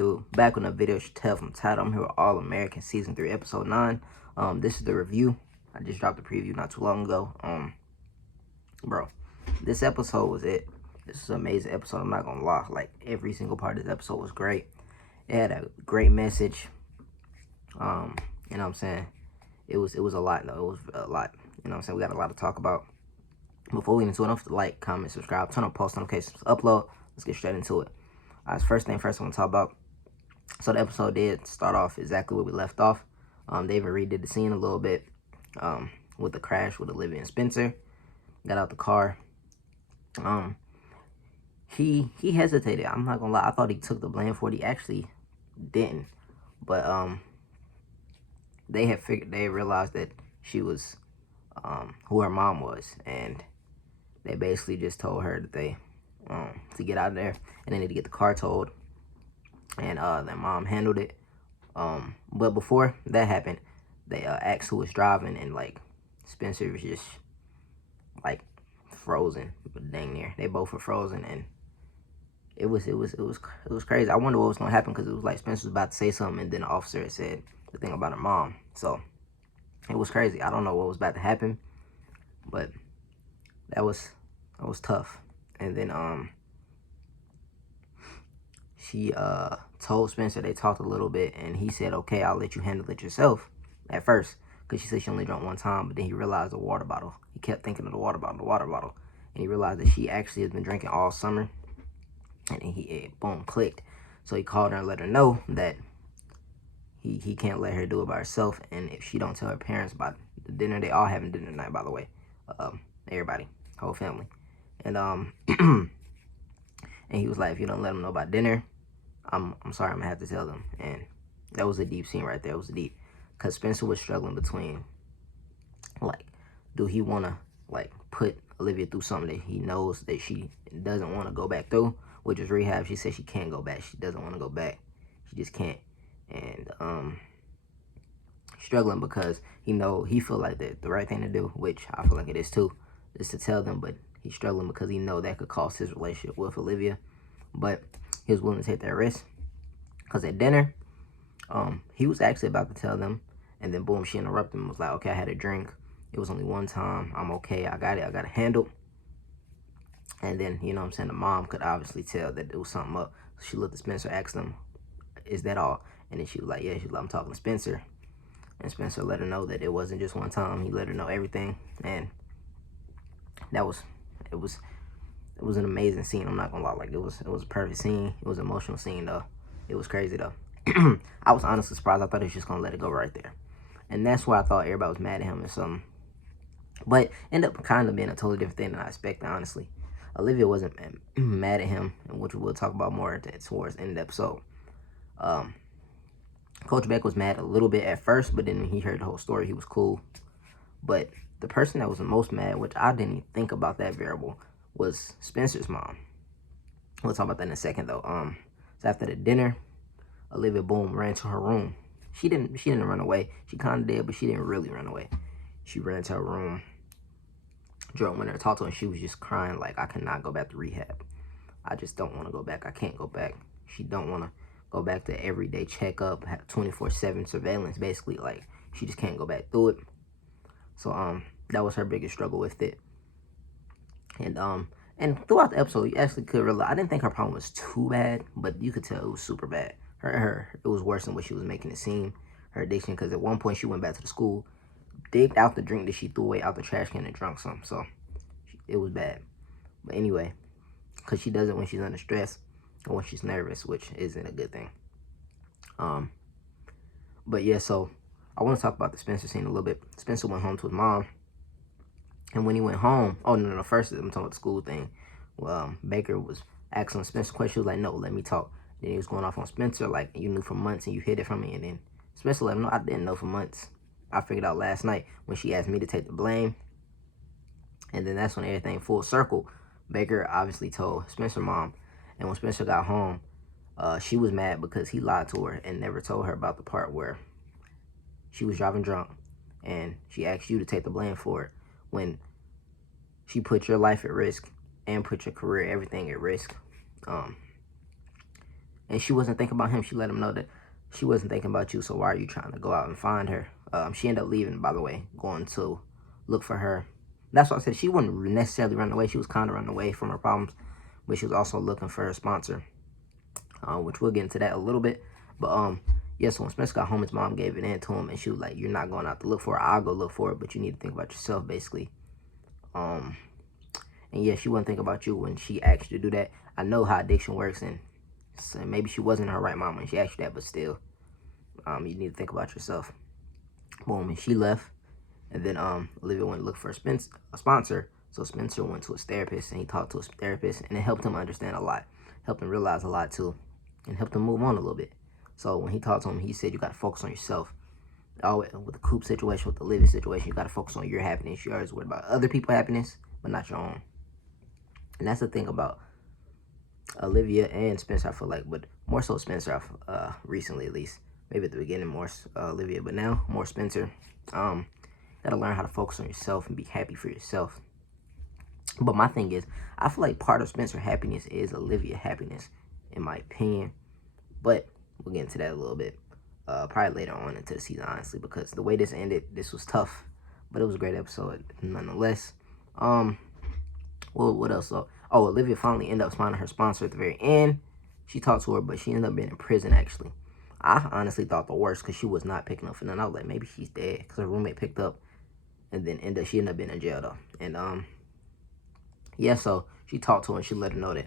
YouTube? Back with a video, you should tell from the title. I'm here with All American Season 3, Episode 9. This is the review. I just dropped the preview not too long ago. Bro, this episode was it. This is an amazing episode, I'm not gonna lie. Like, every single part of this episode was great. It had a great message. You know what I'm saying? It was a lot, though. It was a lot. You know what I'm saying? We got a lot to talk about. Before we get into it, don't forget to like, comment, subscribe, turn on post notifications, upload. Let's get straight into it. First thing first, I'm going to talk about. So the episode did start off exactly where we left off. They even redid the scene a little bit with the crash with Olivia and Spencer. Got out the car. He hesitated. I'm not going to lie. I thought he took the blame for it. He actually didn't. But they realized that she was who her mom was. And they basically just told her that they to get out of there, and they need to get the car towed, and their mom handled it. But before that happened, they asked who was driving, and like Spencer was just like frozen, but dang near. They both were frozen, and it was crazy. I wonder what was gonna happen, because it was like Spencer was about to say something, and then the officer had said the thing about her mom. So it was crazy. I don't know what was about to happen, but that was tough. And then she told Spencer, they talked a little bit, and he said, okay, I'll let you handle it yourself at first, because she said she only drank one time. But then he realized the water bottle. He kept thinking of the water bottle, and he realized that she actually has been drinking all summer. And it boom, clicked. So he called her and let her know that he can't let her do it by herself, and if she don't tell her parents about the dinner, they all having dinner tonight, by the way, everybody, whole family. And and he was like, if you don't let them know about dinner, I'm sorry, I'm gonna have to tell them. And that was a deep scene right there. It was deep, because Spencer was struggling between, like, do he want to like put Olivia through something that he knows that she doesn't want to go back through, which is rehab. She said she can't go back. She doesn't want to go back. She just can't. And struggling because he feel like that the right thing to do, which I feel like it is too, is to tell them. But he's struggling because he know that could cost his relationship with Olivia. But he was willing to take that risk, because at dinner, he was actually about to tell them, and then boom, she interrupted him and was like, okay, I had a drink. It was only one time. I'm okay. I got it handled. And then, you know what I'm saying, the mom could obviously tell that there was something up. So she looked at Spencer, asked him, is that all? And then she was like, yeah. She was like, I'm talking to Spencer. And Spencer let her know that it wasn't just one time. He let her know everything. And it was an amazing scene. I'm not gonna lie. Like, it was a perfect scene. It was an emotional scene, though. It was crazy, though. I was honestly surprised. I thought he was just gonna let it go right there. And that's why I thought everybody was mad at him or something. But ended up kind of being a totally different thing than I expected, honestly. Olivia wasn't mad at him, which we'll talk about more towards the end of the episode. Coach Beck was mad a little bit at first, but then when he heard the whole story, he was cool. But the person that was the most mad, which I didn't even think about that variable, was Spencer's mom. We'll talk about that in a second, though. So after the dinner, Olivia, boom, ran to her room. She didn't run away. She kind of did, but she didn't really run away. She ran to her room. Joe went there and talked to her, and she was just crying like, I cannot go back to rehab. I just don't want to go back. I can't go back. She don't want to go back to everyday checkup, 24/7 surveillance, basically. Like, she just can't go back through it. So that was her biggest struggle with it. And throughout the episode, you actually could realize, I didn't think her problem was too bad, but you could tell it was super bad. It was worse than what she was making it seem. Her addiction, because at one point she went back to the school, digged out the drink that she threw away out the trash can and drunk some. So it was bad. But anyway, because she does it when she's under stress or when she's nervous, which isn't a good thing. But yeah, so I want to talk about the Spencer scene a little bit. Spencer went home to his mom, and when he went home, first I'm talking about the school thing. Well, Baker was asking Spencer questions. She was like, no, let me talk. Then he was going off on Spencer, like, you knew for months and you hid it from me. And then Spencer let him know, I didn't know for months. I figured out last night when she asked me to take the blame. And then that's when everything full circle. Baker obviously told Spencer's mom. And when Spencer got home, she was mad because he lied to her and never told her about the part where she was driving drunk and she asked you to take the blame for it, when she put your life at risk and put your career, everything at risk. And she wasn't thinking about him. She let him know that she wasn't thinking about you, so why are you trying to go out and find her? She ended up leaving, by the way, going to look for her. That's why I said she wouldn't necessarily run away. She was kind of running away from her problems, but she was also looking for her sponsor, which we'll get into that a little bit. But yeah, so when Spencer got home, his mom gave it in to him, and she was like, "You're not going out to look for her. I'll go look for her, but you need to think about yourself, basically." And yeah, she wouldn't think about you when she asked you to do that. I know how addiction works, and so maybe she wasn't her right mom when she asked you that, but still, you need to think about yourself. Boom, and she left, and then Olivia went to look for a sponsor. So Spencer went to his therapist, and he talked to his therapist, and it helped him understand a lot, helped him realize a lot too, and helped him move on a little bit. So when he talked to him, he said you got to focus on yourself. Always, with the Coop situation, with the Olivia situation, you got to focus on your happiness. You're always worried about other people's happiness, but not your own. And that's the thing about Olivia and Spencer, I feel like, but more so Spencer, recently at least. Maybe at the beginning more Olivia, but now more Spencer. Gotta learn how to focus on yourself and be happy for yourself. But my thing is, I feel like part of Spencer's happiness is Olivia happiness, in my opinion. But we'll get into that a little bit, probably later on into the season, honestly, because the way this ended, this was tough, but it was a great episode nonetheless. Well, what else? Oh, Olivia finally ended up finding her sponsor at the very end. She talked to her, but she ended up being in prison, actually. I honestly thought the worst because she was not picking up, and then I was like, maybe she's dead, because her roommate picked up, and then she ended up being in jail, though. And yeah, so she talked to her, and she let her know that,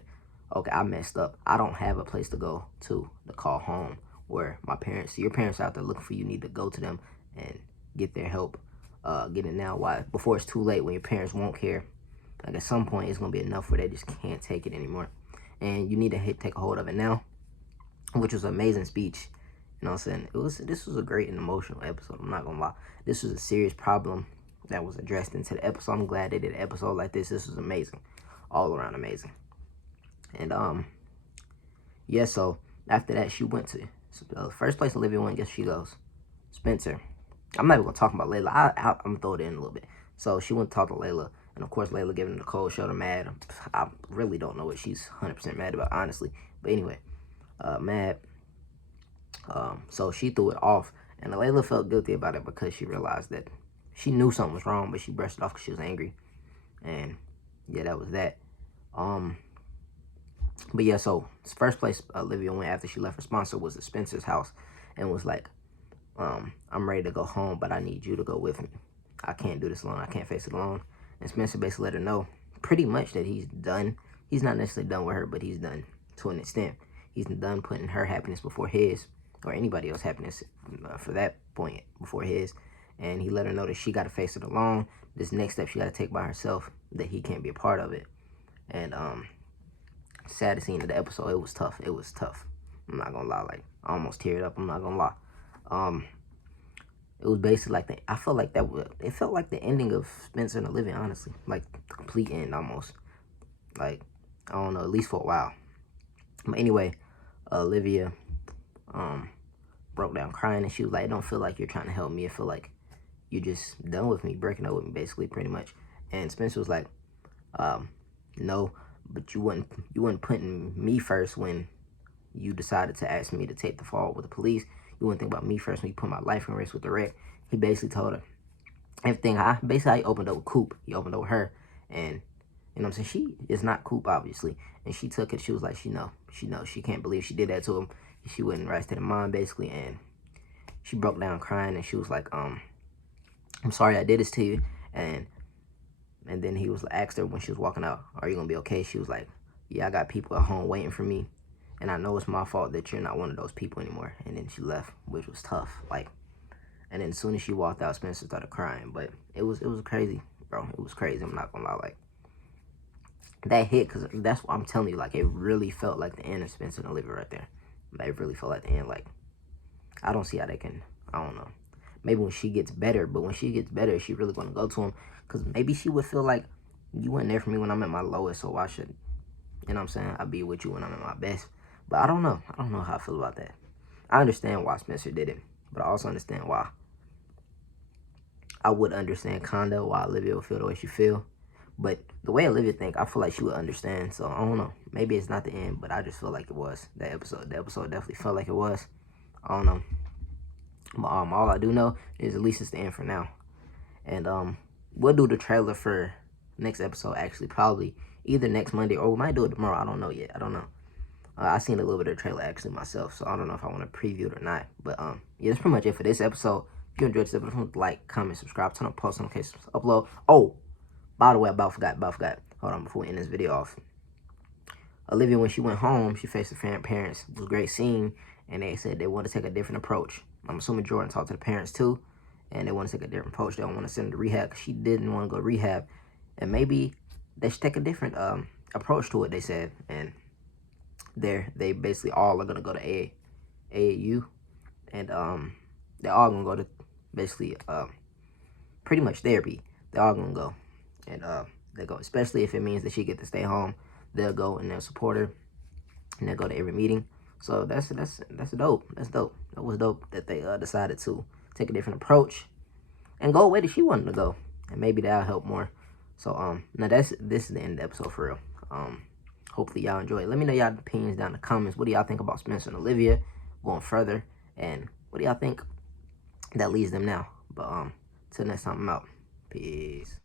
okay, I messed up. I don't have a place to go to call home where my parents, your parents out there looking for you, need to go to them and get their help. Get it now, why? Before it's too late, when your parents won't care. Like, at some point, it's going to be enough where they just can't take it anymore. And you need to take a hold of it now, which was an amazing speech. You know what I'm saying? This was a great and emotional episode. I'm not going to lie. This was a serious problem that was addressed into the episode. I'm glad they did an episode like this. This was amazing. All around amazing. And, yeah, so after that, she went to the first place Olivia went. Guess she goes. Spencer. I'm not even going to talk about Layla. I'm going to throw it in a little bit. So she went to talk to Layla. And, of course, Layla giving the cold shoulder mad. I really don't know what she's 100% mad about, honestly. But anyway, mad. So she threw it off. And Layla felt guilty about it because she realized that she knew something was wrong, but she brushed it off because she was angry. And, yeah, that was that. But, yeah, so first place Olivia went after she left her sponsor was at Spencer's house and was like, I'm ready to go home, but I need you to go with me. I can't do this alone. I can't face it alone. And Spencer basically let her know pretty much that he's done. He's not necessarily done with her, but he's done to an extent. He's done putting her happiness before his, or anybody else's happiness for that point before his. And he let her know that she got to face it alone. This next step she got to take by herself, that he can't be a part of it. And saddest scene of the episode, it was tough. It was tough. I'm not going to lie. Like, I almost teared up. I'm not going to lie. It was basically like I felt like it felt like the ending of Spencer and Olivia, honestly. Like, the complete end, almost. Like, I don't know, at least for a while. But anyway, Olivia broke down crying, and she was like, "I don't feel like you're trying to help me. I feel like you're just done with me, breaking up with me, basically, pretty much." And Spencer was like, "No, but you weren't putting me first when you decided to ask me to take the fall with the police. You wouldn't think about me first when you put my life in risk with the wreck." He basically told her everything. He opened up with Coop. He opened up with her, and you know what I'm saying? She is not Coop, obviously, and she took it. She was like, she knows. She can't believe she did that to him. She wouldn't rise to the mind, basically, and she broke down crying, and she was like, "I'm sorry I did this to you." And then he was asked her when she was walking out, "Are you gonna be okay?" She was like, "Yeah, I got people at home waiting for me, and I know it's my fault that you're not one of those people anymore." And then she left, which was tough. Like, and then as soon as she walked out, Spencer started crying. But it was crazy, bro. It was crazy. I'm not gonna lie. Like, that hit, because that's what I'm telling you. Like, it really felt like the end of Spencer and Olivia right there. It really felt like the end. Like, I don't see how they can. I don't know. Maybe when she gets better, but when she gets better, is she really gonna go to him? Because maybe she would feel like, you weren't there for me when I'm at my lowest, so why should, you know what I'm saying, I'll be with you when I'm at my best. But I don't know. I don't know how I feel about that. I understand why Spencer did it, but I also understand why. I would understand kinda why Olivia would feel the way she feel. But the way Olivia think, I feel like she would understand. So I don't know. Maybe it's not the end, but I just feel like it was that episode. The episode definitely felt like it was. I don't know. But all I do know is at least it's the end for now. And we'll do the trailer for next episode. Actually, probably either next Monday or we might do it tomorrow. I don't know yet. I don't know. I seen a little bit of the trailer actually myself, so I don't know if I want to preview it or not. But yeah, that's pretty much it for this episode. If you enjoyed this episode, like, comment, subscribe, turn on post notifications, upload. Oh, by the way, about forgot. Hold on, before we end this video off. Olivia, when she went home, she faced her parents. It was a great scene, and they said they want to take a different approach. I'm assuming Jordan talked to the parents too, and they want to take a different approach. They don't want to send her to rehab because she didn't want to go to rehab, and maybe they should take a different approach to it. They said, and they basically all are gonna go to AAU, and they're all gonna go to basically pretty much therapy. They're all gonna go, and they go, especially if it means that she get to stay home. They'll go and they'll support her, and they'll go to every meeting. So that's dope. That's dope. That was dope that they decided to take a different approach and go away that she wanted to go, and maybe that'll help more. So now this is the end of the episode for real. Hopefully y'all enjoy it. Let me know y'all opinions down in the comments. What do y'all think about Spencer and Olivia going further, and what do y'all think that leads them now? But till next time, I'm out. Peace.